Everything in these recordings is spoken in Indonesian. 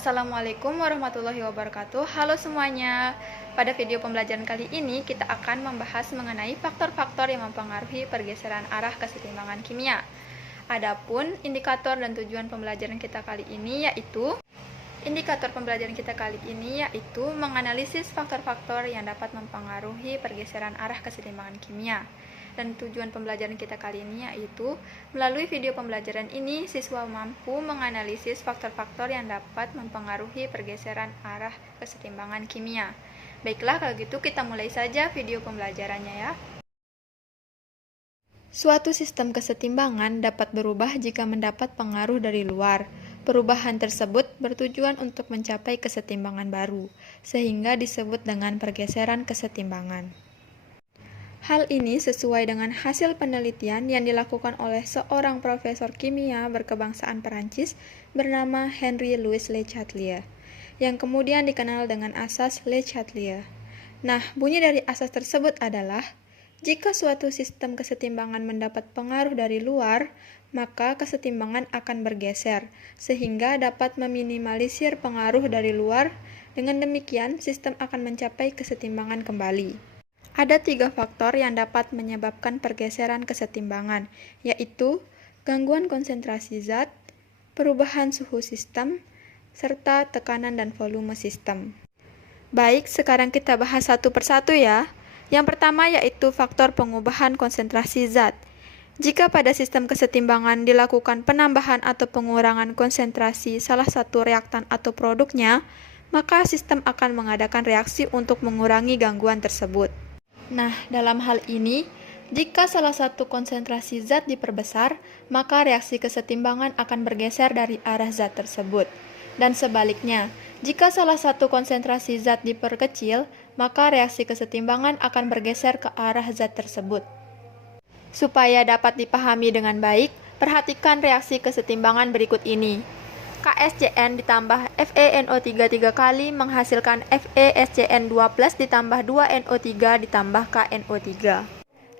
Assalamualaikum warahmatullahi wabarakatuh. Halo semuanya. Pada video pembelajaran kali ini kita akan membahas mengenai faktor-faktor yang mempengaruhi pergeseran arah kesetimbangan kimia. Adapun indikator dan tujuan pembelajaran kita kali ini yaitu menganalisis faktor-faktor yang dapat mempengaruhi pergeseran arah kesetimbangan kimia. Dan tujuan pembelajaran kita kali ini yaitu melalui video pembelajaran ini siswa mampu menganalisis faktor-faktor yang dapat mempengaruhi pergeseran arah kesetimbangan kimia. Baiklah, kalau gitu kita mulai saja video pembelajarannya ya. Suatu sistem kesetimbangan dapat berubah jika mendapat pengaruh dari luar. Perubahan tersebut bertujuan untuk mencapai kesetimbangan baru, sehingga disebut dengan pergeseran kesetimbangan. Hal ini sesuai dengan hasil penelitian yang dilakukan oleh seorang profesor kimia berkebangsaan Perancis bernama Henri Louis Le Chatelier, yang kemudian dikenal dengan asas Le Chatelier. Nah, bunyi dari asas tersebut adalah, jika suatu sistem kesetimbangan mendapat pengaruh dari luar, maka kesetimbangan akan bergeser, sehingga dapat meminimalisir pengaruh dari luar. Dengan demikian, sistem akan mencapai kesetimbangan kembali. Ada 3 faktor yang dapat menyebabkan pergeseran kesetimbangan, yaitu gangguan konsentrasi zat, perubahan suhu sistem, serta tekanan dan volume sistem. Baik, sekarang kita bahas satu persatu ya. Yang pertama yaitu faktor pengubahan konsentrasi zat. Jika pada sistem kesetimbangan dilakukan penambahan atau pengurangan konsentrasi salah satu reaktan atau produknya, maka sistem akan mengadakan reaksi untuk mengurangi gangguan tersebut. Nah, dalam hal ini, jika salah satu konsentrasi zat diperbesar, maka reaksi kesetimbangan akan bergeser dari arah zat tersebut. Dan sebaliknya, jika salah satu konsentrasi zat diperkecil, maka reaksi kesetimbangan akan bergeser ke arah zat tersebut. Supaya dapat dipahami dengan baik, perhatikan reaksi kesetimbangan berikut ini. KSCN ditambah FeNO3 3 kali menghasilkan FeSCN2+ ditambah 2NO3 ditambah KNO3.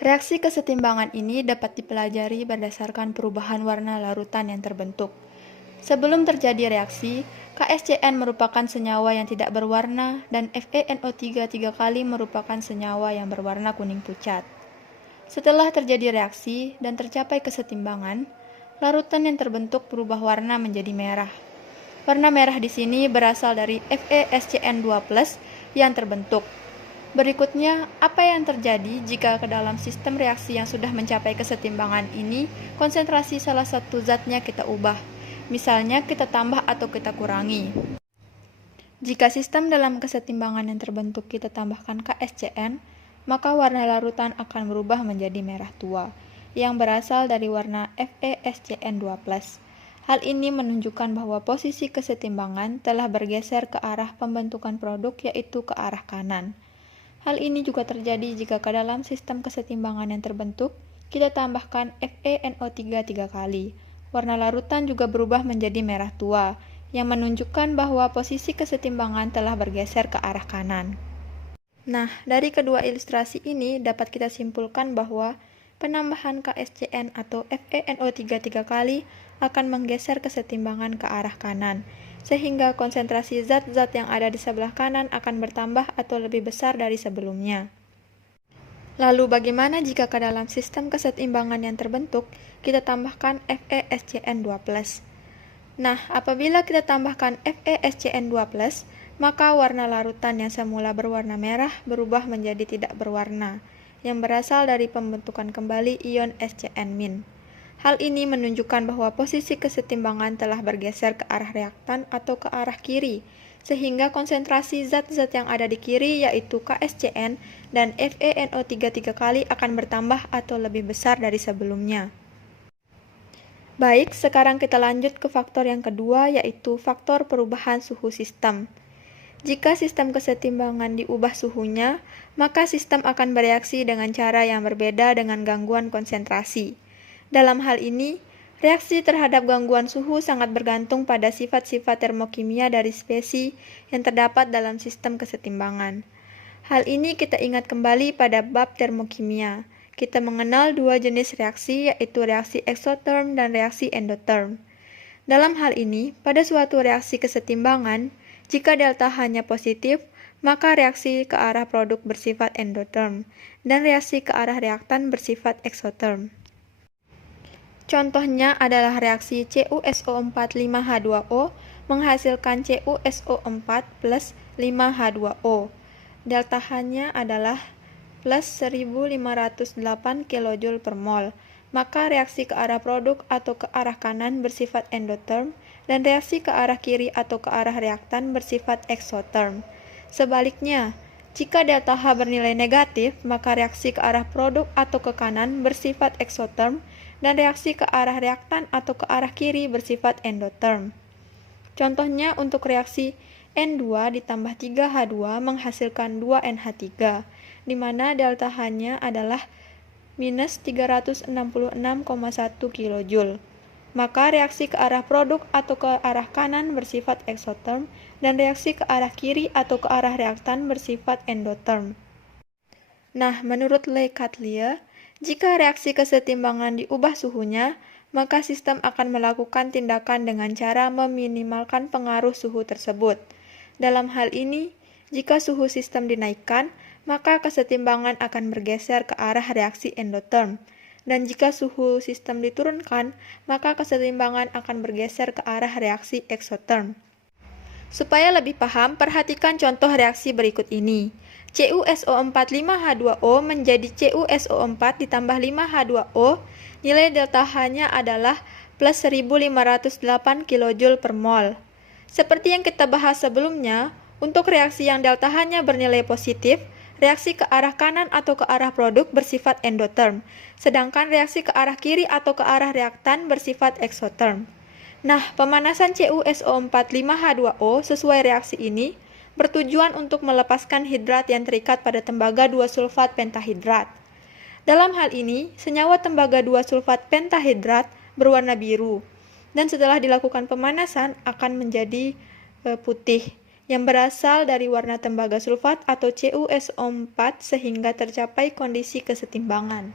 Reaksi kesetimbangan ini dapat dipelajari berdasarkan perubahan warna larutan yang terbentuk. Sebelum terjadi reaksi, KSCN merupakan senyawa yang tidak berwarna dan FeNO3 3 kali merupakan senyawa yang berwarna kuning pucat. Setelah terjadi reaksi dan tercapai kesetimbangan, larutan yang terbentuk berubah warna menjadi merah. Warna merah di sini berasal dari FeSCN2+ yang terbentuk. Berikutnya, apa yang terjadi jika ke dalam sistem reaksi yang sudah mencapai kesetimbangan ini, konsentrasi salah satu zatnya kita ubah. Misalnya kita tambah atau kita kurangi. Jika sistem dalam kesetimbangan yang terbentuk kita tambahkan KSCN, maka warna larutan akan berubah menjadi merah tua, yang berasal dari warna FeSCN2+. Hal ini menunjukkan bahwa posisi kesetimbangan telah bergeser ke arah pembentukan produk, yaitu ke arah kanan. Hal ini juga terjadi jika ke dalam sistem kesetimbangan yang terbentuk, kita tambahkan FeNO3 3 kali. Warna larutan juga berubah menjadi merah tua, yang menunjukkan bahwa posisi kesetimbangan telah bergeser ke arah kanan. Nah, dari kedua ilustrasi ini dapat kita simpulkan bahwa penambahan KSCN atau FeNO3 3 kali akan menggeser kesetimbangan ke arah kanan, sehingga konsentrasi zat-zat yang ada di sebelah kanan akan bertambah atau lebih besar dari sebelumnya. Lalu bagaimana jika ke dalam sistem kesetimbangan yang terbentuk, kita tambahkan FeSCN2+. Nah, apabila kita tambahkan FeSCN2+, maka warna larutan yang semula berwarna merah berubah menjadi tidak berwarna, yang berasal dari pembentukan kembali ion SCN-. Hal ini menunjukkan bahwa posisi kesetimbangan telah bergeser ke arah reaktan atau ke arah kiri, sehingga konsentrasi zat-zat yang ada di kiri yaitu KSCN dan FeNO3 3 kali akan bertambah atau lebih besar dari sebelumnya. Baik, sekarang kita lanjut ke faktor yang kedua yaitu faktor perubahan suhu sistem. Jika sistem kesetimbangan diubah suhunya, maka sistem akan bereaksi dengan cara yang berbeda dengan gangguan konsentrasi. Dalam hal ini, reaksi terhadap gangguan suhu sangat bergantung pada sifat-sifat termokimia dari spesies yang terdapat dalam sistem kesetimbangan. Hal ini kita ingat kembali pada bab termokimia. Kita mengenal 2 jenis reaksi, yaitu reaksi eksoterm dan reaksi endoterm. Dalam hal ini, pada suatu reaksi kesetimbangan, jika delta hanya positif, maka reaksi ke arah produk bersifat endotherm, dan reaksi ke arah reaktan bersifat exotherm. Contohnya adalah reaksi CuSO4 5H2O menghasilkan CuSO4 plus 5H2O. Delta H-nya adalah plus 1508 kJ per mol. Maka reaksi ke arah produk atau ke arah kanan bersifat endotherm, dan reaksi ke arah kiri atau ke arah reaktan bersifat exotherm. Sebaliknya, jika delta H bernilai negatif, maka reaksi ke arah produk atau ke kanan bersifat exotherm, dan reaksi ke arah reaktan atau ke arah kiri bersifat endotherm. Contohnya untuk reaksi N2 ditambah 3H2 menghasilkan 2NH3, di mana delta H-nya adalah minus 366,1 kJ. Maka reaksi ke arah produk atau ke arah kanan bersifat exotherm, dan reaksi ke arah kiri atau ke arah reaktan bersifat endotherm. Nah, menurut Le Chatelier, jika reaksi kesetimbangan diubah suhunya, maka sistem akan melakukan tindakan dengan cara meminimalkan pengaruh suhu tersebut. Dalam hal ini, jika suhu sistem dinaikkan, maka kesetimbangan akan bergeser ke arah reaksi endotherm. Dan jika suhu sistem diturunkan, maka kesetimbangan akan bergeser ke arah reaksi exotherm. Supaya lebih paham, perhatikan contoh reaksi berikut ini. CuSO4 5H2O menjadi CuSO4 ditambah 5H2O, nilai delta H-nya adalah plus 1508 kJ per mol. Seperti yang kita bahas sebelumnya, untuk reaksi yang delta H-nya bernilai positif, reaksi ke arah kanan atau ke arah produk bersifat endotherm, sedangkan reaksi ke arah kiri atau ke arah reaktan bersifat exotherm. Nah, pemanasan CuSO4 5H2O sesuai reaksi ini bertujuan untuk melepaskan hidrat yang terikat pada tembaga 2-sulfat pentahidrat. Dalam hal ini, senyawa tembaga 2-sulfat pentahidrat berwarna biru, dan setelah dilakukan pemanasan akan menjadi putih, yang berasal dari warna tembaga sulfat atau CuSO4 sehingga tercapai kondisi kesetimbangan.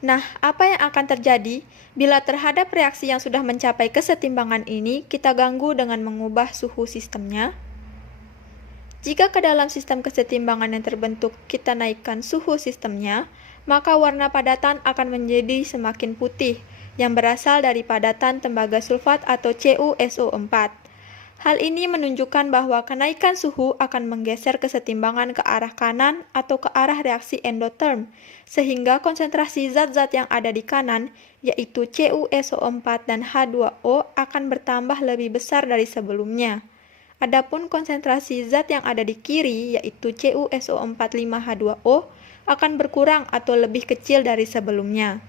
Nah, apa yang akan terjadi bila terhadap reaksi yang sudah mencapai kesetimbangan ini kita ganggu dengan mengubah suhu sistemnya? Jika ke dalam sistem kesetimbangan yang terbentuk kita naikkan suhu sistemnya, maka warna padatan akan menjadi semakin putih, yang berasal dari padatan tembaga sulfat atau CuSO4. Hal ini menunjukkan bahwa kenaikan suhu akan menggeser kesetimbangan ke arah kanan atau ke arah reaksi endotherm, sehingga konsentrasi zat-zat yang ada di kanan, yaitu CuSO4 dan H2O, akan bertambah lebih besar dari sebelumnya. Adapun konsentrasi zat yang ada di kiri, yaitu CuSO4 5H2O, akan berkurang atau lebih kecil dari sebelumnya.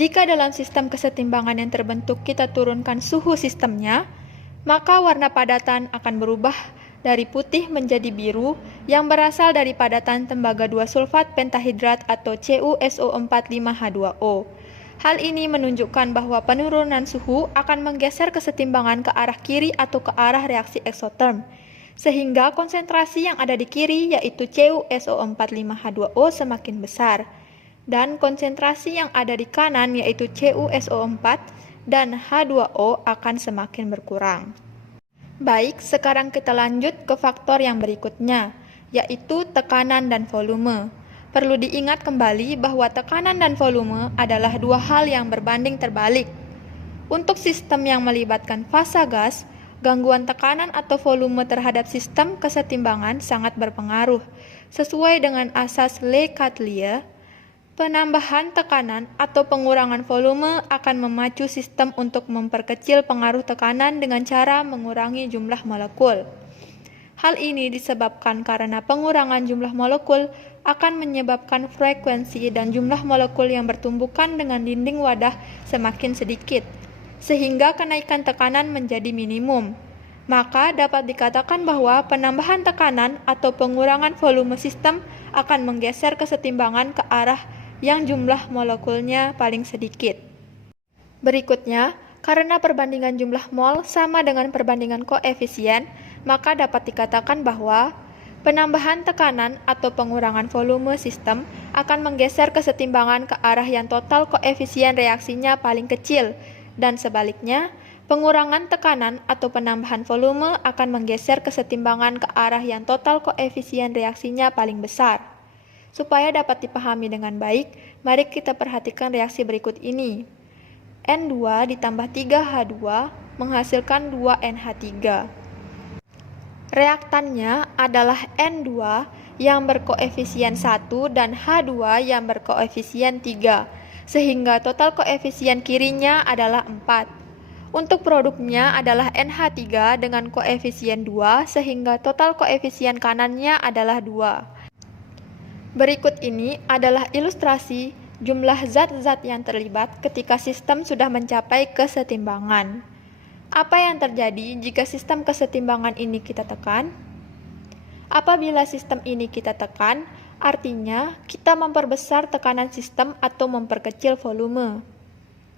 Jika dalam sistem kesetimbangan yang terbentuk kita turunkan suhu sistemnya, maka warna padatan akan berubah dari putih menjadi biru yang berasal dari padatan tembaga 2-sulfat pentahidrat atau CuSO4 5H2O. Hal ini menunjukkan bahwa penurunan suhu akan menggeser kesetimbangan ke arah kiri atau ke arah reaksi exotherm, sehingga konsentrasi yang ada di kiri yaitu CuSO4 5H2O semakin besar, dan konsentrasi yang ada di kanan yaitu CuSO4 dan H2O akan semakin berkurang. Baik, sekarang kita lanjut ke faktor yang berikutnya, yaitu tekanan dan volume. Perlu diingat kembali bahwa tekanan dan volume adalah dua hal yang berbanding terbalik. Untuk sistem yang melibatkan fasa gas, gangguan tekanan atau volume terhadap sistem kesetimbangan sangat berpengaruh. Sesuai dengan asas Le Chatelier, penambahan tekanan atau pengurangan volume akan memacu sistem untuk memperkecil pengaruh tekanan dengan cara mengurangi jumlah molekul. Hal ini disebabkan karena pengurangan jumlah molekul akan menyebabkan frekuensi dan jumlah molekul yang bertumbukan dengan dinding wadah semakin sedikit, sehingga kenaikan tekanan menjadi minimum. Maka dapat dikatakan bahwa penambahan tekanan atau pengurangan volume sistem akan menggeser kesetimbangan ke arah yang jumlah molekulnya paling sedikit. Berikutnya, karena perbandingan jumlah mol sama dengan perbandingan koefisien, maka dapat dikatakan bahwa penambahan tekanan atau pengurangan volume sistem akan menggeser kesetimbangan ke arah yang total koefisien reaksinya paling kecil, dan sebaliknya, Pengurangan tekanan atau penambahan volume akan menggeser kesetimbangan ke arah yang total koefisien reaksinya paling besar. Supaya dapat dipahami dengan baik, mari kita perhatikan reaksi berikut ini. N2 ditambah 3H2 menghasilkan 2NH3. Reaktannya adalah N2 yang berkoefisien 1 dan H2 yang berkoefisien 3, sehingga total koefisien kirinya adalah 4. Untuk produknya adalah NH3 dengan koefisien 2, sehingga total koefisien kanannya adalah 2. Berikut ini adalah ilustrasi jumlah zat-zat yang terlibat ketika sistem sudah mencapai kesetimbangan. Apa yang terjadi jika sistem kesetimbangan ini kita tekan? Apabila sistem ini kita tekan, artinya kita memperbesar tekanan sistem atau memperkecil volume.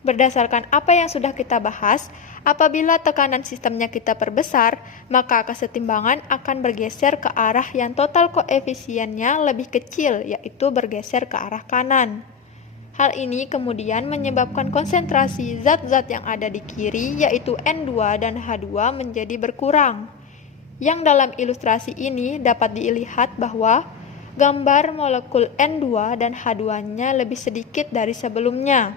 Berdasarkan apa yang sudah kita bahas, apabila tekanan sistemnya kita perbesar, maka kesetimbangan akan bergeser ke arah yang total koefisiennya lebih kecil, yaitu bergeser ke arah kanan. Hal ini kemudian menyebabkan konsentrasi zat-zat yang ada di kiri, yaitu N2 dan H2 menjadi berkurang. Yang dalam ilustrasi ini dapat dilihat bahwa gambar molekul N2 dan H2-nya lebih sedikit dari sebelumnya.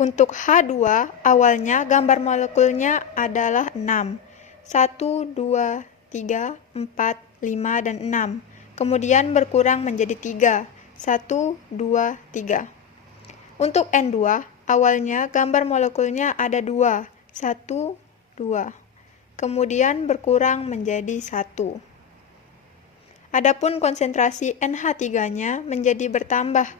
Untuk H2, awalnya gambar molekulnya adalah 6. 1, 2, 3, 4, 5, dan 6. Kemudian berkurang menjadi 3. 1, 2, 3. Untuk N2, awalnya gambar molekulnya ada 2. 1, 2. Kemudian berkurang menjadi 1. Adapun konsentrasi NH3-nya menjadi bertambah.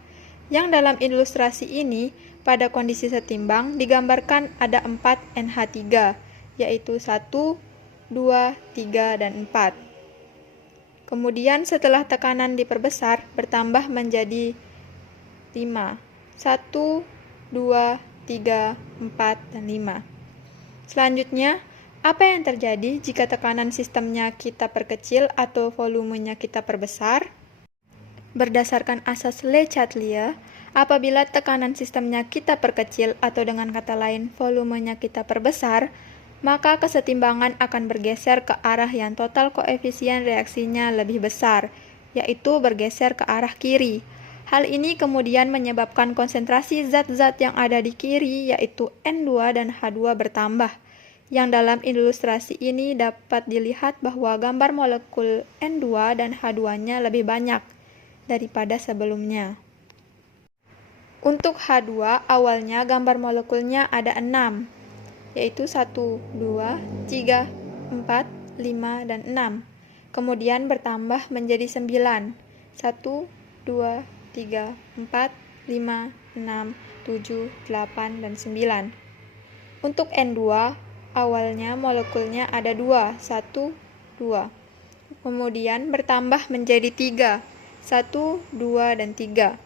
Yang dalam ilustrasi ini, pada kondisi setimbang digambarkan ada 4 NH3, yaitu 1, 2, 3, dan 4. Kemudian setelah tekanan diperbesar, bertambah menjadi 5. 1, 2, 3, 4, dan 5. Selanjutnya, apa yang terjadi jika tekanan sistemnya kita perkecil atau volumenya kita perbesar? Berdasarkan asas Le Chatelier, apabila tekanan sistemnya kita perkecil atau dengan kata lain volumenya kita perbesar, maka kesetimbangan akan bergeser ke arah yang total koefisien reaksinya lebih besar, yaitu bergeser ke arah kiri. Hal ini kemudian menyebabkan konsentrasi zat-zat yang ada di kiri, yaitu N2 dan H2 bertambah. Yang dalam ilustrasi ini dapat dilihat bahwa gambar molekul N2 dan H2-nya lebih banyak daripada sebelumnya. Untuk H2, awalnya gambar molekulnya ada 6, yaitu 1, 2, 3, 4, 5, dan 6. Kemudian bertambah menjadi 9. 1, 2, 3, 4, 5, 6, 7, 8, dan 9. Untuk N2, awalnya molekulnya ada 2, 1, 2. Kemudian bertambah menjadi 3, 1, 2, dan 3.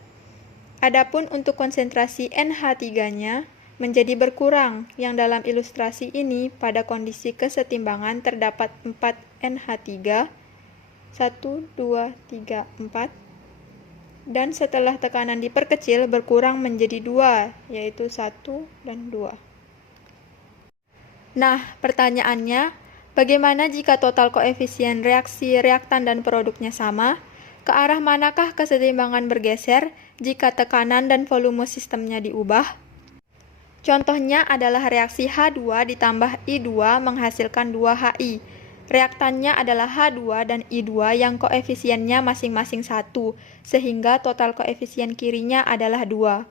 Adapun untuk konsentrasi NH3-nya menjadi berkurang, yang dalam ilustrasi ini pada kondisi kesetimbangan terdapat 4 NH3, 1, 2, 3, 4, dan setelah tekanan diperkecil berkurang menjadi 2, yaitu 1 dan 2. Nah, pertanyaannya, bagaimana jika total koefisien reaksi, reaktan, dan produknya sama? Ke arah manakah kesetimbangan bergeser jika tekanan dan volume sistemnya diubah? Contohnya adalah reaksi H2 ditambah I2 menghasilkan 2HI. Reaktannya adalah H2 dan I2 yang koefisiennya masing-masing 1, sehingga total koefisien kirinya adalah 2.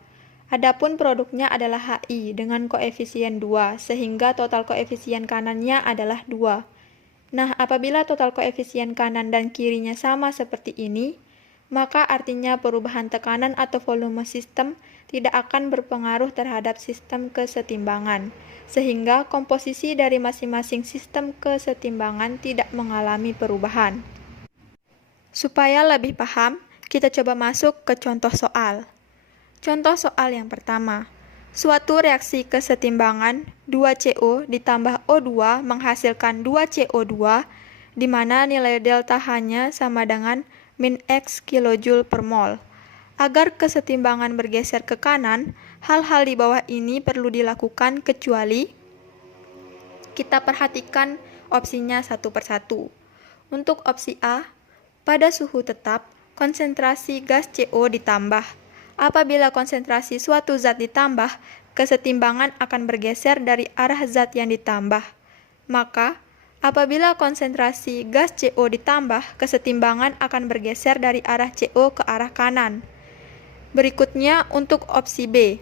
Adapun produknya adalah HI dengan koefisien 2, sehingga total koefisien kanannya adalah 2. Nah, apabila total koefisien kanan dan kirinya sama seperti ini, maka artinya perubahan tekanan atau volume sistem tidak akan berpengaruh terhadap sistem kesetimbangan, sehingga komposisi dari masing-masing sistem kesetimbangan tidak mengalami perubahan. Supaya lebih paham, kita coba masuk ke contoh soal. Contoh soal yang pertama. Suatu reaksi kesetimbangan 2CO ditambah O2 menghasilkan 2CO2, di mana nilai delta H-nya sama dengan min X kJ per mol. Agar kesetimbangan bergeser ke kanan, hal-hal di bawah ini perlu dilakukan kecuali Kita perhatikan opsinya satu persatu. Untuk opsi A, pada suhu tetap, konsentrasi gas CO ditambah. Apabila konsentrasi suatu zat ditambah, kesetimbangan akan bergeser dari arah zat yang ditambah. Maka, apabila konsentrasi gas CO ditambah, kesetimbangan akan bergeser dari arah CO ke arah kanan. Berikutnya untuk opsi B.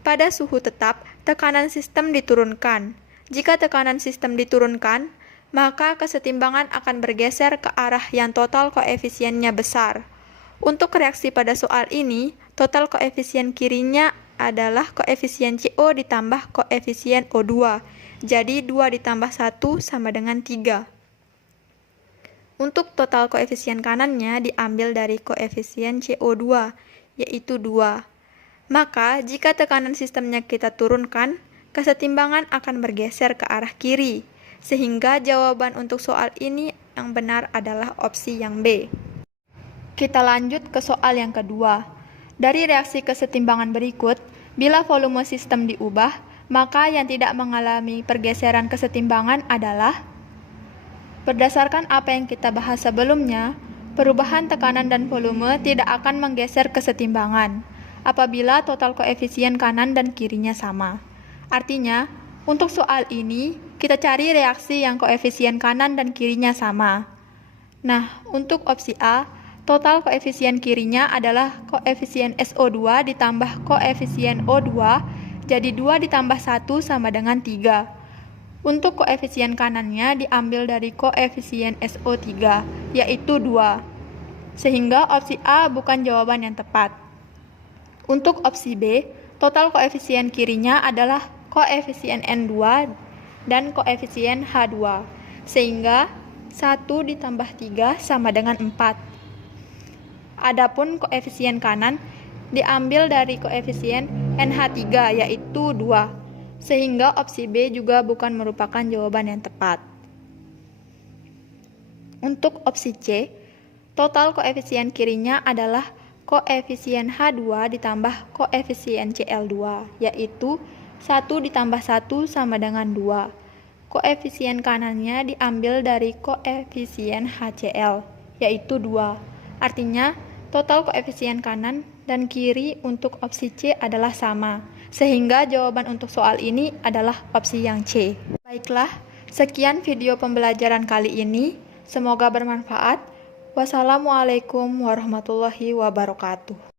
Pada suhu tetap, tekanan sistem diturunkan. Jika tekanan sistem diturunkan, maka kesetimbangan akan bergeser ke arah yang total koefisiennya besar. Untuk reaksi pada soal ini, total koefisien kirinya adalah koefisien CO ditambah koefisien O2. Jadi 2 ditambah 1 sama dengan 3. Untuk total koefisien kanannya diambil dari koefisien CO2, yaitu 2. Maka, jika tekanan sistemnya kita turunkan, kesetimbangan akan bergeser ke arah kiri, sehingga jawaban untuk soal ini yang benar adalah opsi yang B. Kita lanjut ke soal yang kedua. Dari reaksi kesetimbangan berikut, bila volume sistem diubah, maka yang tidak mengalami pergeseran kesetimbangan adalah: berdasarkan apa yang kita bahas sebelumnya, perubahan tekanan dan volume tidak akan menggeser kesetimbangan apabila total koefisien kanan dan kirinya sama. Artinya, untuk soal ini, kita cari reaksi yang koefisien kanan dan kirinya sama. Nah, untuk opsi A, total koefisien kirinya adalah koefisien SO2 ditambah koefisien O2, jadi 2 ditambah 1 sama dengan 3. Untuk koefisien kanannya diambil dari koefisien SO3, yaitu 2. Sehingga opsi A bukan jawaban yang tepat. Untuk opsi B, total koefisien kirinya adalah koefisien N2 dan koefisien H2, sehingga 1 ditambah 3 sama dengan 4. Adapun koefisien kanan diambil dari koefisien NH3, yaitu 2, sehingga opsi B juga bukan merupakan jawaban yang tepat. Untuk opsi C, total koefisien kirinya adalah koefisien H2 ditambah koefisien Cl2, yaitu 1 ditambah 1 sama dengan 2. Koefisien kanannya diambil dari koefisien HCl, yaitu 2. Artinya, total koefisien kanan dan kiri untuk opsi C adalah sama, sehingga jawaban untuk soal ini adalah opsi yang C. Baiklah, sekian video pembelajaran kali ini. Semoga bermanfaat. Wassalamualaikum warahmatullahi wabarakatuh.